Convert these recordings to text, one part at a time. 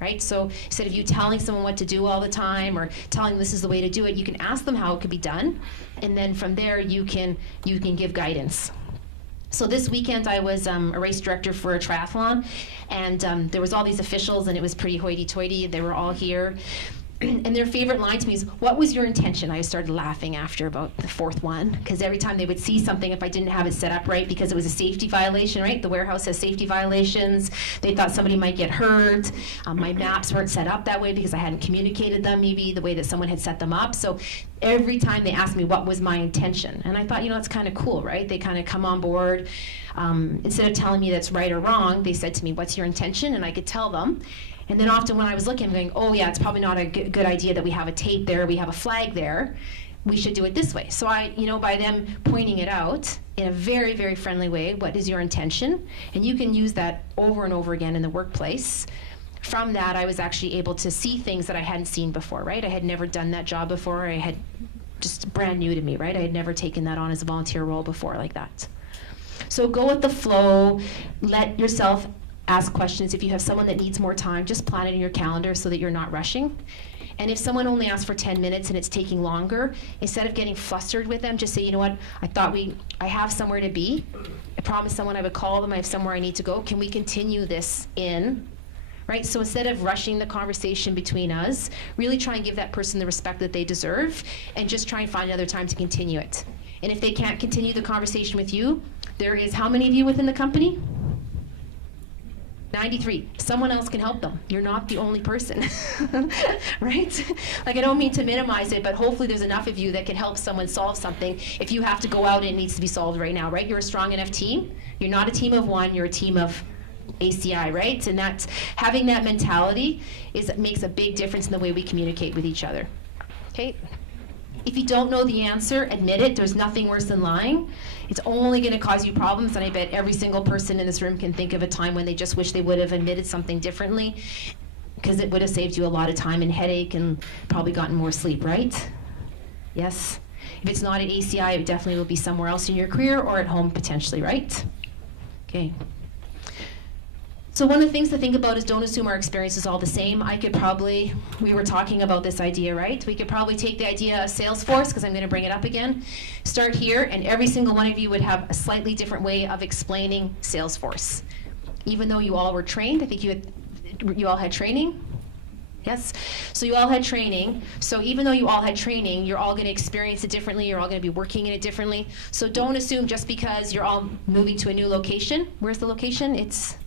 right? So instead of you telling someone what to do all the time or telling them this is the way to do it, you can ask them how it could be done, and then from there you can give guidance. So this weekend I was a race director for a triathlon, and there was all these officials, and it was pretty hoity-toity. They were all here. And their favorite line to me is, "What was your intention?" I started laughing after about the fourth one, because every time they would see something, if I didn't have it set up right, because it was a safety violation, right? The warehouse has safety violations. They thought somebody might get hurt. My maps weren't set up that way because I hadn't communicated them maybe the way that someone had set them up. So every time they asked me what was my intention. And I thought, it's kind of cool, right? They kind of come on board. Instead of telling me that's right or wrong, they said to me, "What's your intention?" And I could tell them. And then often when I was looking, I'm going, "Oh yeah, it's probably not a good idea that we have a tape there, we have a flag there. We should do it this way." So I, by them pointing it out in a very, very friendly way, what is your intention? And you can use that over and over again in the workplace. From that, I was actually able to see things that I hadn't seen before, right? I had never done that job before. I had just brand new to me, right? I had never taken that on as a volunteer role before like that. So go with the flow, let yourself ask questions. If you have someone that needs more time, just plan it in your calendar so that you're not rushing. And if someone only asks for 10 minutes and it's taking longer, instead of getting flustered with them, just say, "You know what, I have somewhere to be. I promised someone I would call them. I have somewhere I need to go. Can we continue this in?" Right? So instead of rushing the conversation between us, really try and give that person the respect that they deserve, and just try and find another time to continue it. And if they can't continue the conversation with you, there is how many of you within the company? 93. Someone else can help them. You're not the only person, right? Like, I don't mean to minimize it, but hopefully there's enough of you that can help someone solve something if you have to go out and it needs to be solved right now, right? You're a strong enough team. You're not a team of one, you're a team of ACI, right? And that's, having that mentality makes a big difference in the way we communicate with each other, okay? If you don't know the answer, admit it. There's nothing worse than lying. It's only going to cause you problems, and I bet every single person in this room can think of a time when they just wish they would have admitted something differently, because it would have saved you a lot of time and headache and probably gotten more sleep, right? Yes? If it's not at ACI, it definitely will be somewhere else in your career or at home potentially, right? Okay. So one of the things to think about is, don't assume our experience is all the same. We were talking about this idea, right? We could probably take the idea of Salesforce, because I'm going to bring it up again, start here, and every single one of you would have a slightly different way of explaining Salesforce. Even though you all were trained, I think you all had training. Yes? So you all had training. So even though you all had training, you're all going to experience it differently. You're all going to be working in it differently. So don't assume just because you're all moving to a new location. Where's the location? It's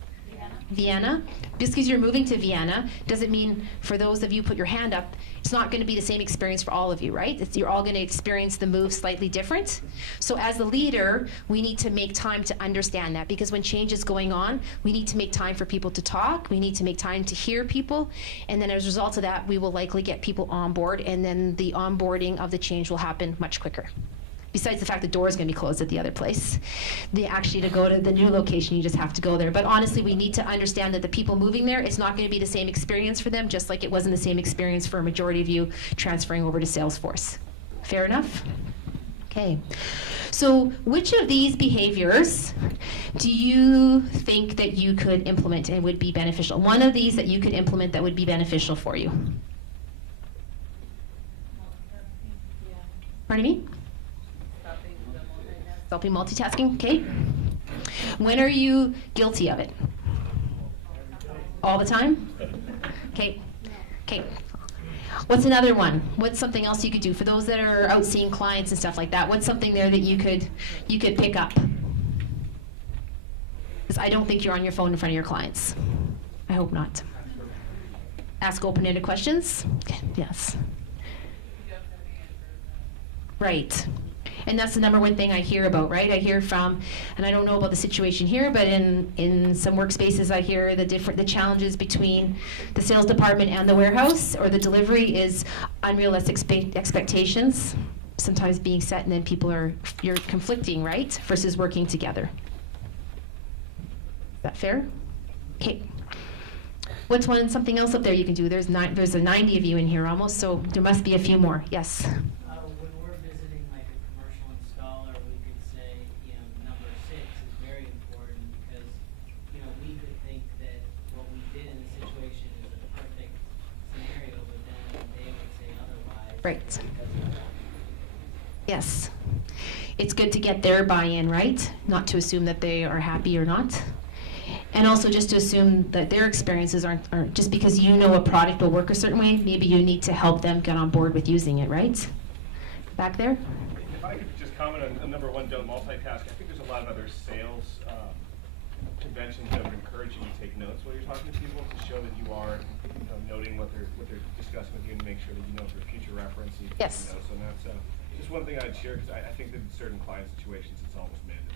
Vienna. Just because you're moving to Vienna doesn't mean, for those of you put your hand up, it's not going to be the same experience for all of you, right? You're all going to experience the move slightly different. So as a leader, we need to make time to understand that, because when change is going on, we need to make time for people to talk. We need to make time to hear people. And then as a result of that, we will likely get people on board, and then the onboarding of the change will happen much quicker. Besides the fact the door is going to be closed at the other place. To go to the new location, you just have to go there. But honestly, we need to understand that the people moving there, it's not going to be the same experience for them, just like it wasn't the same experience for a majority of you transferring over to Salesforce. Fair enough? Okay. So which of these behaviors do you think that you could implement and would be beneficial? One of these that you could implement that would be beneficial for you. Pardon me? Stopping multitasking, okay. When are you guilty of it? All the time? Okay. Okay. What's another one? What's something else you could do for those that are out seeing clients and stuff like that? What's something there that you could pick up? Because I don't think you're on your phone in front of your clients. I hope not. Ask open-ended questions? Okay. Yes. Right. And that's the number one thing I hear about, right? I hear from, and I don't know about the situation here, but in some workspaces I hear the challenges between the sales department and the warehouse or the delivery is unrealistic expectations, sometimes being set, and then you're conflicting, right? Versus working together. Is that fair? Okay. What's something else up there you can do? There's a 90 of you in here almost, so there must be a few more. Yes? Number 6 is very important, because we could think that what we did in the situation is a perfect Right. Yes. It's good to get their buy-in, right? Not to assume that they are happy or not. And also just to assume that their experiences aren't just because you know a product will work a certain way, maybe you need to help them get on board with using it, right? Back there? If I could just comment on number one, don't multitask. I think there's a lot of other sales conventions that would encourage you to take notes while you're talking to people to show that you are noting what they're discussing with you and make sure that you know for future reference. You Yes. Notes on that. So just one thing I'd share, because I think that in certain client situations it's almost mandatory.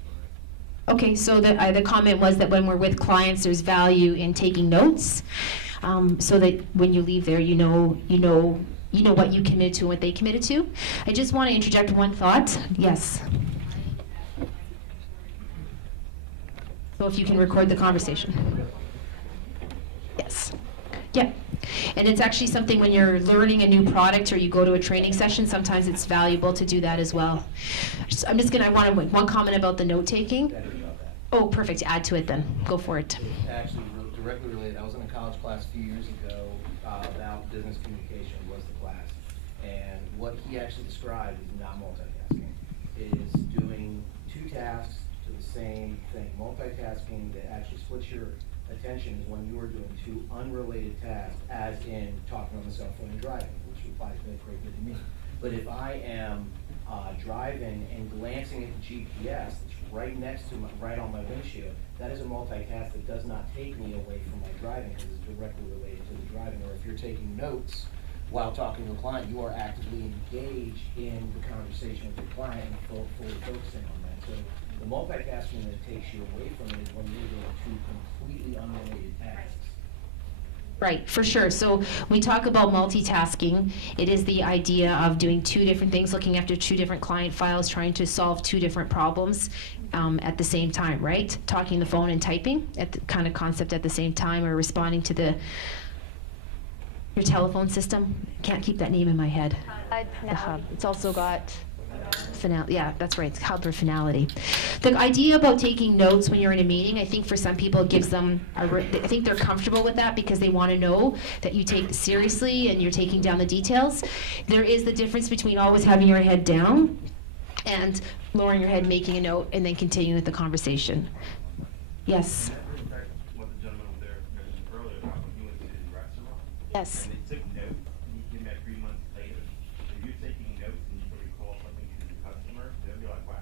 Okay, so the comment was that when we're with clients, there's value in taking notes, so that when you leave there, you know what you committed to and what they committed to. I just want to interject one thought. Yes. So if you can record the conversation. Yes. Yeah. And it's actually something when you're learning a new product or you go to a training session, sometimes it's valuable to do that as well. I want to make one comment about the note taking. Oh, perfect. Add to it then. Go for it. Actually, directly related. I was in a college class a few years ago about business communication was the class. And what he actually described is not multitasking. It is doing two tasks to the same thing. Multitasking that actually splits your attention is when you are doing two unrelated tasks, as in talking on the cell phone and driving, which applies to a great bit to me. But if I am driving and glancing at the GPS that's right next to right on my windshield, that is a multitask that does not take me away from my driving because it's directly related to the driving. Or if you're taking notes while talking to a client, you are actively engaged in the conversation with your client and fully focusing on that. So the multitasking that takes you away from it is when you're doing two completely unrelated tasks. Right, for sure. So we talk about multitasking. It is the idea of doing two different things, looking after two different client files, trying to solve two different problems at the same time, right? Talking the phone and typing at the kind of concept at the same time, or responding to your telephone system. Can't keep that name in my head. The hub. It's also got finality. Yeah, that's right. It's hub or finality. The idea about taking notes when you're in a meeting, I think for some people it gives them, I think they're comfortable with that because they want to know that you take it seriously and you're taking down the details. There is the difference between always having your head down and lowering your head, making a note, and then continuing with the conversation. Yes. What the gentleman over there mentioned earlier about when he went to his restaurant. Yes. And they took notes, and he came back 3 months later. If you're taking notes and you can recall something to the customer, they'll be like, wow,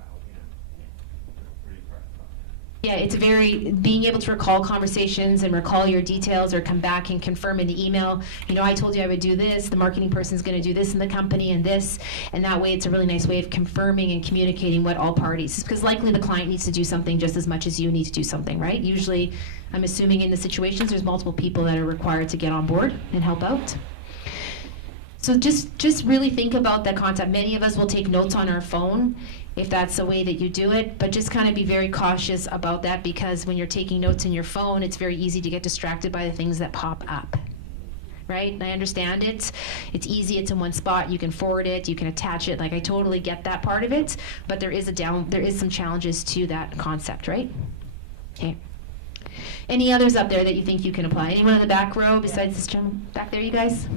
pretty impressed about that. Yeah, it's being able to recall conversations and recall your details or come back and confirm in the email, I told you I would do this, the marketing person's going to do this in the company and this, and that way it's a really nice way of confirming and communicating what all parties, because likely the client needs to do something just as much as you need to do something, right? Usually, I'm assuming in the situations, there's multiple people that are required to get on board and help out. So just really think about that concept. Many of us will take notes on our phone if that's the way that you do it, but just kind of be very cautious about that because when you're taking notes in your phone, it's very easy to get distracted by the things that pop up. Right? And I understand it. It's easy, it's in one spot, you can forward it, you can attach it. Like I totally get that part of it, but there is some challenges to that concept, right? Okay. Any others up there that you think you can apply? Anyone in the back row besides this gentleman? Back there, you guys?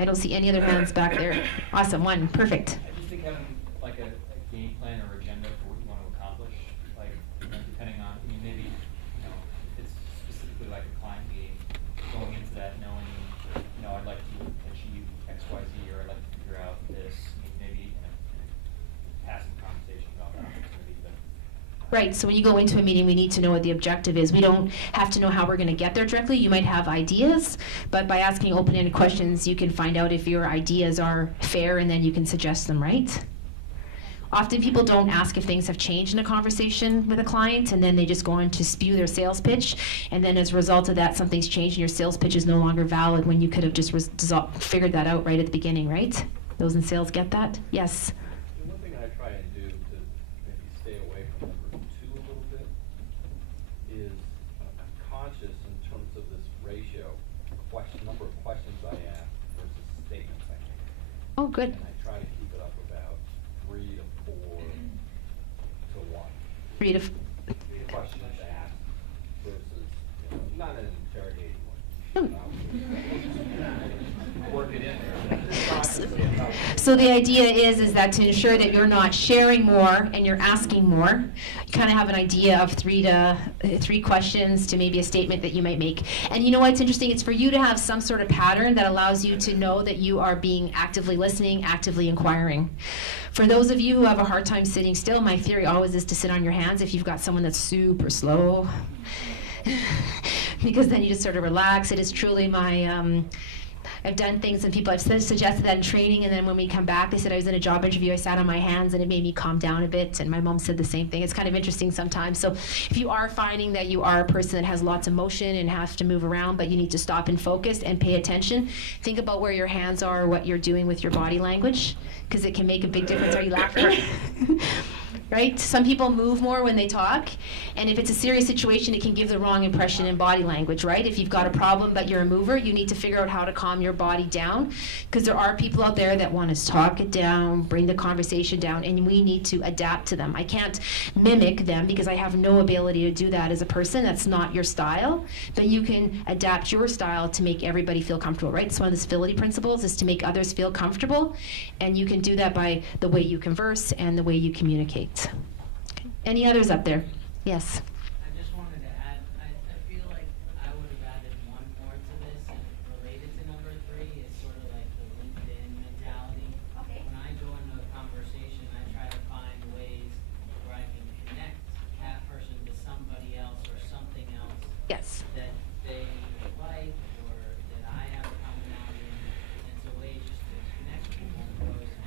I don't see any other hands back there. Awesome, one, perfect. I just think having like a game plan or agenda for what you want to accomplish, like depending on, maybe it's specifically like a client meeting, going into that knowing, I'd like to achieve X, Y, Z, or I'd like to figure out this. Maybe in a passing conversation about that opportunity, but. Right, so when you go into a meeting, we need to know what the objective is. We don't have to know how we're going to get there directly. You might have ideas, but by asking open-ended questions, you can find out if your ideas are fair, and then you can suggest them, right? Often people don't ask if things have changed in a conversation with a client, and then they just go on to spew their sales pitch, and then as a result of that, something's changed, and your sales pitch is no longer valid when you could have just figured that out right at the beginning, right? Those in sales get that? Yes? One thing I try and do to maybe stay away from number two a little bit is I'm conscious in terms of this ratio, number of questions I ask versus statements I make. Oh, good. And I try to keep it up about 3 to 4 to 1. 3 to Questions asked versus, not an interrogating one. Hmm. So the idea is that to ensure that you're not sharing more and you're asking more, you kind of have an idea of three questions to maybe a statement that you might make. And you know what's interesting? It's for you to have some sort of pattern that allows you to know that you are being actively listening, actively inquiring. For those of you who have a hard time sitting still, my theory always is to sit on your hands if you've got someone that's super slow. Because then you just sort of relax. It is truly my, I've done things and people have suggested that in training, and then when we come back, they said I was in a job interview, I sat on my hands and it made me calm down a bit, and my mom said the same thing. It's kind of interesting sometimes. So if you are finding that you are a person that has lots of motion and has to move around, but you need to stop and focus and pay attention, think about where your hands are, what you're doing with your body language, because it can make a big difference. Are you laughing? Right? Some people move more when they talk, and if it's a serious situation, it can give the wrong impression in body language, right? If you've got a problem but you're a mover, you need to figure out how to calm your body down, because there are people out there that want to talk it down, bring the conversation down, and we need to adapt to them. I can't mimic them because I have no ability to do that as a person. That's not your style, but you can adapt your style to make everybody feel comfortable, right? It's one of the civility principles is to make others feel comfortable, and you can do that by the way you converse and the way you communicate. Okay. Any others up there? Yes. I just wanted to add, I feel like I would have added one more to this, and related to number 3 is sort of like the LinkedIn mentality. Okay. When I join a conversation, I try to find ways where I can connect that person to somebody else or something else Yes. that they like or that I have a commonality in. And it's a way just to connect people and grow as an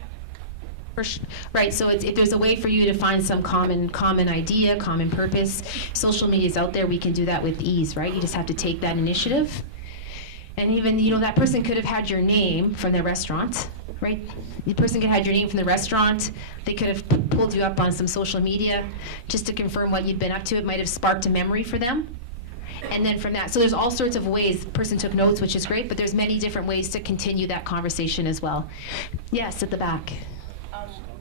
Right, so if there's a way for you to find some common idea, common purpose, social media is out there, we can do that with ease, right? You just have to take that initiative. And even, that person could have had your name from the restaurant, right? The person could have had your name from the restaurant. They could have pulled you up on some social media just to confirm what you'd been up to. It might have sparked a memory for them. And then from that, so there's all sorts of ways. The person took notes, which is great, but there's many different ways to continue that conversation as well. Yes, at the back.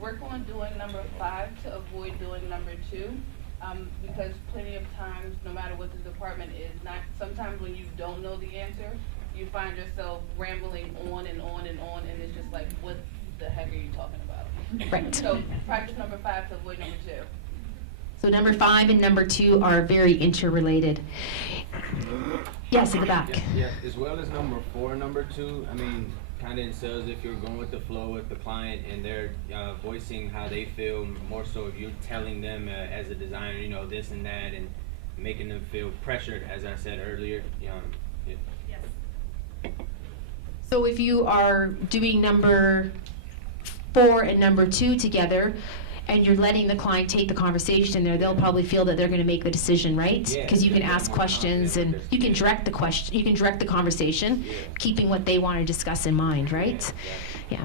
Work on doing number 5 to avoid doing number 2, because plenty of times, no matter what the department is, sometimes when you don't know the answer, you find yourself rambling on and on and on, and it's just like, what the heck are you talking about? Right. So practice number 5 to avoid number 2. So number 5 and number 2 are very interrelated. Yes, at the back. Yeah, as well as number 4 and number 2, I mean, kind of in sales, if you're going with the flow with the client and they're voicing how they feel, more so if you're telling them as a designer, this and that, and making them feel pressured, as I said earlier. Yeah. So if you are doing number 4 and number 2 together, and you're letting the client take the conversation there, they'll probably feel that they're going to make the decision, right? Yeah, Because you can they're ask more questions confident and with you their can direct the question, you can direct the conversation, Yeah. keeping what they want to discuss in mind, right? Yeah. Yeah.